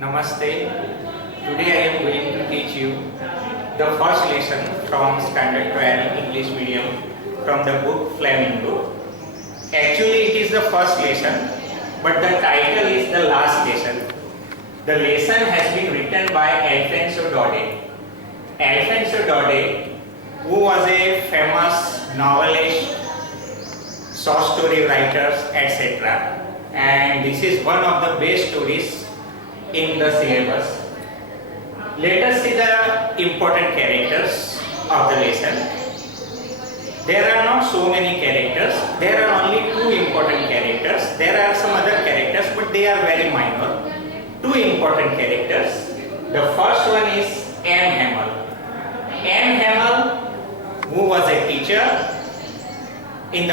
Namaste. Today I am going to teach you the first lesson from Standard 12 English Medium from the book Flamingo. Actually it is the first lesson, but the title is the last lesson. The lesson has been written by Alfonso Daudet. Alfonso Daudet, who was a famous novelist, short story writers, etc. And this is one of the best stories in the syllabus. Let us see the important characters of the lesson. There are not so many characters. There are only two important characters. There are some other characters, but they are very minor. Two important characters. The first one is M. Hamel. M. Hamel, who was a teacher in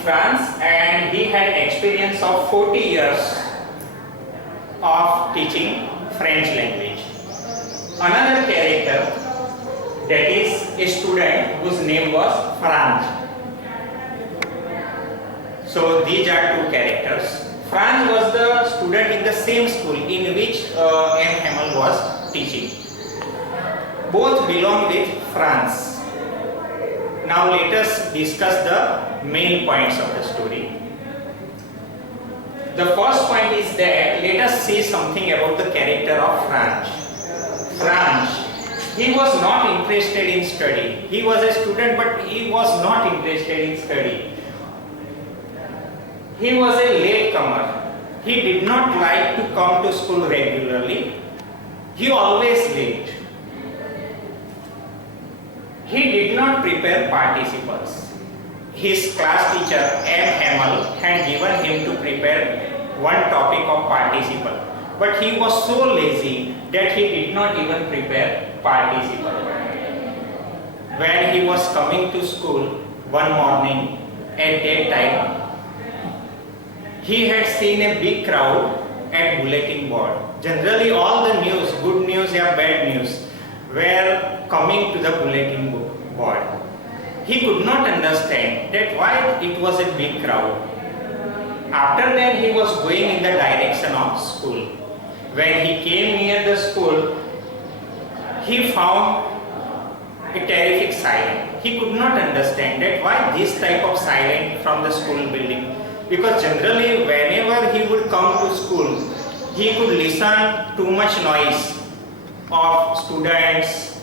France, and he had experience of 40 years of teaching French language. Another character, that is a student whose name was Franz. So these are two characters. Franz was the student in the same school in which M. Hamel was teaching. Both belong with France. Now let us discuss the main points of the story. The first point is that let us see something about the character of Franz. Franz, he was not interested in study. He was a student, but he was not interested in study. He was a latecomer. He did not like to come to school regularly. He always late. He did not prepare participles. His class teacher M. Hamel had given him to prepare one topic of participle, but he was so lazy that he did not even prepare participle. When he was coming to school one morning at that time, he had seen a big crowd at bulletin board. Generally all the news, good news or bad news, were coming to the bulletin board. He could not understand that why it was a big crowd. After that he was going in the direction of school. When he came near the school, he found a terrific silence. He could not understand that why this type of silence from the school building. Because generally whenever he would come to school, he could listen too much noise of students,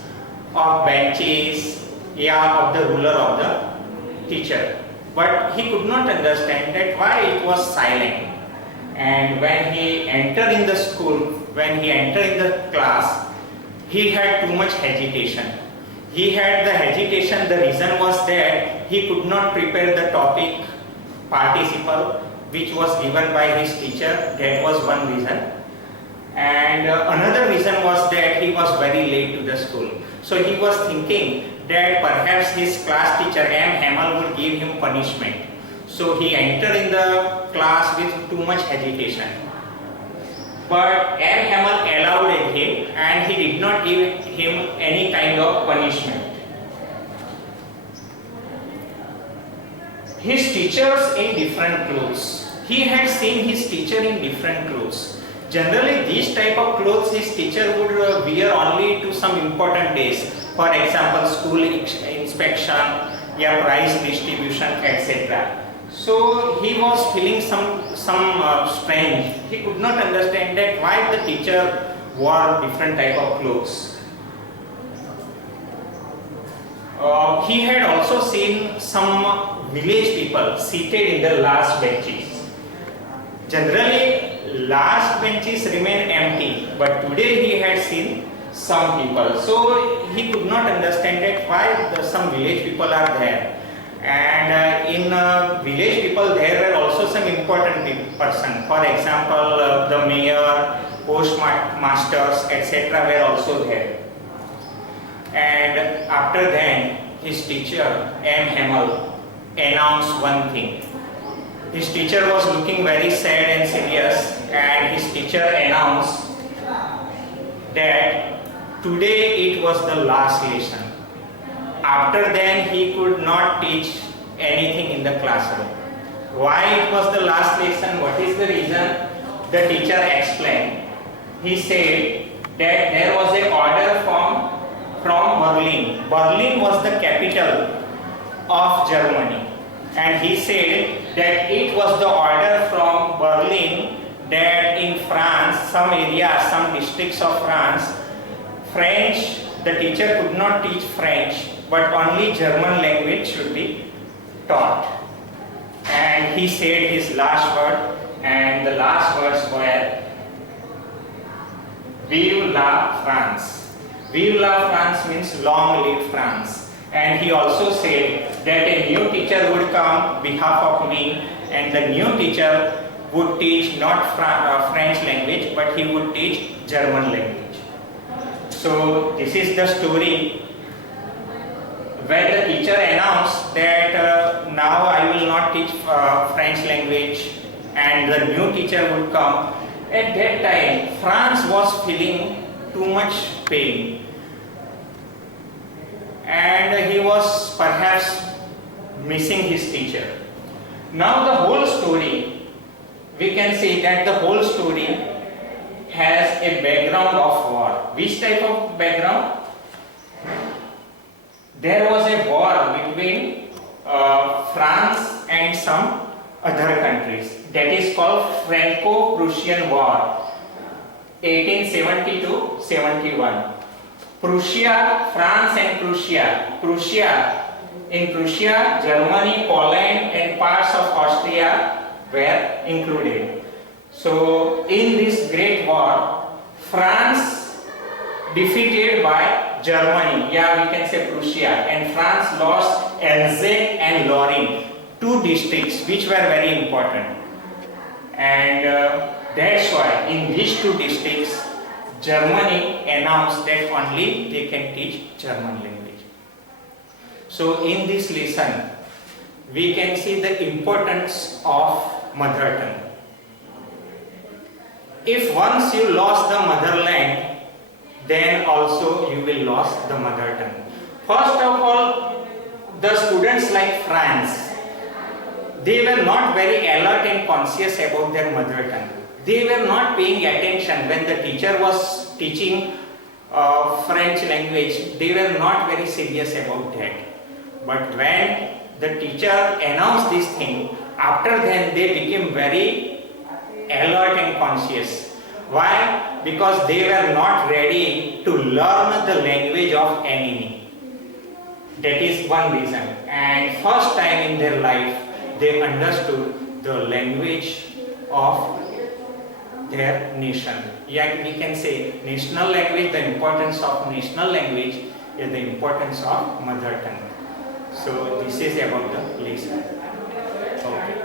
of benches, of the ruler of the teacher. But he could not understand that why it was silent. And when he entered in the school, when he entered in the class, he had too much agitation. He had the agitation, the reason was that he could not prepare the topic participle which was given by his teacher. That was one reason. And another reason was that he was very late to the school. So he was thinking that perhaps his class teacher M. Hamel would give him punishment. So he entered in the class with too much agitation. But M. Hamel allowed him and he did not give him any kind of punishment. His teachers in different clothes. He had seen his teacher in different clothes. Generally these type of clothes his teacher would wear only to some important days. For example, school inspection, prize distribution, etc. So he was feeling some strange. He could not understand that why the teacher wore different type of clothes. He had also seen some village people seated in the last benches. Generally, last benches remain empty, but today he had seen some people. So he could not understand that why some village people are there. And in village people there were also some important person. For example, the mayor, postmasters, etc. were also there. And after then, his teacher M. Hamel announced one thing. His teacher was looking very sad and serious, and his teacher announced that today it was the last lesson. After then he could not teach anything in the classroom. Why it was the last lesson? What is the reason? The teacher explained he said that there was a order from Berlin. Berlin was the capital of Germany, and he said that it was the order from Berlin that in France, some areas, some districts of France, French, the teacher could not teach French, but only German language should be taught. And he said his last word, and the last words were, Vive la France. Vive la France means long live France. And he also said that a new teacher would come on behalf of me, and the new teacher would teach not French language, but he would teach German language. So this is the story when the teacher announced that now I will not teach French language and the new teacher would come. At that time, France was feeling too much pain, and he was perhaps missing his teacher. Now the whole story, we can say that the whole story has a background of war. Which type of background? There was a war between France and some other countries. That is called Franco-Prussian War, 1870-71. Prussia, France and Prussia. In Prussia, Germany, Poland and parts of Austria were included. So in this great war, France defeated by Germany, we can say Prussia, and France lost Alsace and Lorraine, two districts which were very important. And that's why in these two districts, Germany announced that only they can teach German language. So in this lesson, we can see the importance of mother tongue. If once you lost the motherland, then also you will lose the mother tongue. First of all, the students like France, they were not very alert and conscious about their mother tongue. They were not paying attention when the teacher was teaching French language. They were not very serious about that. But when the teacher announced this thing, after then they became very alert and conscious. Why? Because they were not ready to learn the language of enemy. That is one reason. And first time in their life, they understood the language of their nation. Yeah, we can say national language, the importance of national language is the importance of mother tongue. So this is about the lesson. Okay.